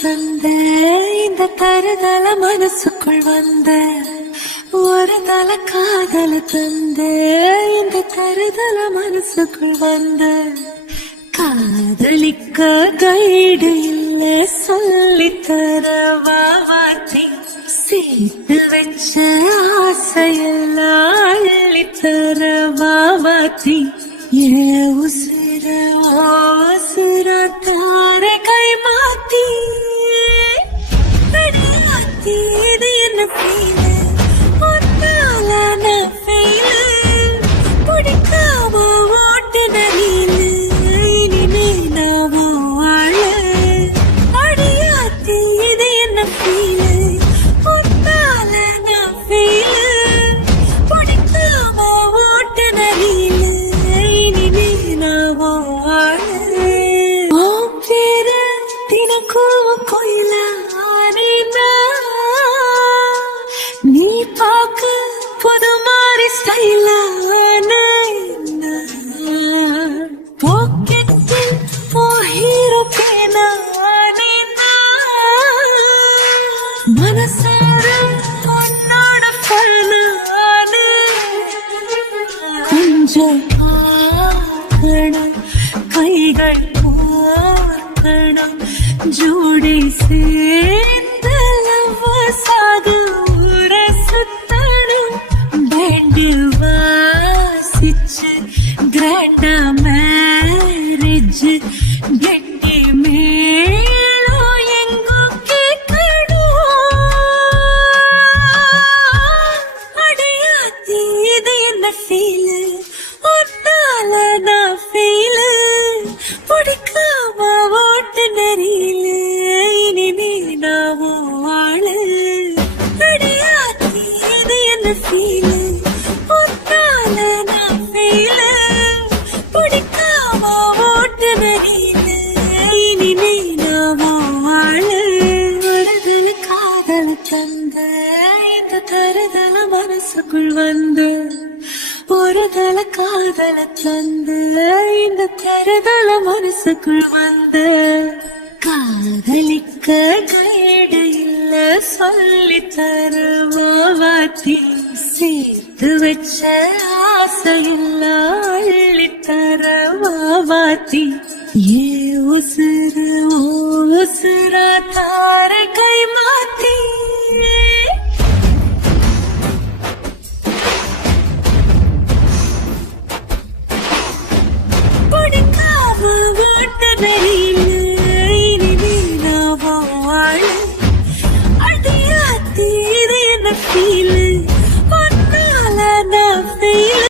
தந்த இந்த தருதல மனசுக்குள் வந்த ஒரு தல காதல தந்த இந்த தருதல மனசுக்குள் வந்த காதலிக்க கைடு இல்ல சொல்லித்தர வாவாத்தி சேர்த்து வச்ச ஆசையெல்லாம் அள்ளித்தர வாவாத்தி ஏ உசிர உசிர தார கை மாத்தி அடியாத்தி இது என்ன ஃபீல் ஒன்னாலான ஃபீல் பிடிக்காம ஓட்டுன நீலு இனிமே நாவோ வாழ அடியாத்தி இது என்ன ஃபீல் ஒன்னாலான ஃபீல் பிடிக்காம ஓட்டுன நீலு இனிமே நாவோ வாழ ஓ பேரு தினக்கும் கோயில நீ பாக்க புது மாதிரி ஸ்டைலான பாக்கெட்டில் ஓ ஹீரோ பேனா மனசார உன்னோட ஃபேனான கொஞ்சம் பார்க்கணும் கைகள் பார்க்கணும் ஜோடி சேர்ந்து லவ்வசாக ஊர சுத்தணும் பேண்டு வாசிச்சு கிராண்டா மேரேஜ் கெட்டி மேலும் எங்கோ கேட்கணும் அடையாத்தி இது என்ன ஃபீல் ஒன்னால நான் ஃபீல் பிடிக்காம ஓட்டு நெறியில இனிமே நாவோ வாழ அடையாத்தி இது என்ன ஃபீல் ஒன்னால நான் ஃபீல் பிடிக்காம ஓட்டு நெறியில இனிமே நாவோ வாழ வருதல காதல தந்த இந்த தருதல மனசுக்குள் வந்து ஒரு தல காதல தந்து இந்த தருதல மனசுக்குள் வந்து காதலிக்க கைடு இல்ல சொல்லித்தர வாவாத்தி சேர்த்து வச்ச ஆசையெல்லாம் அள்ளித்தர வாவாத்தி ஏ உசுர ஓ உசுரா தார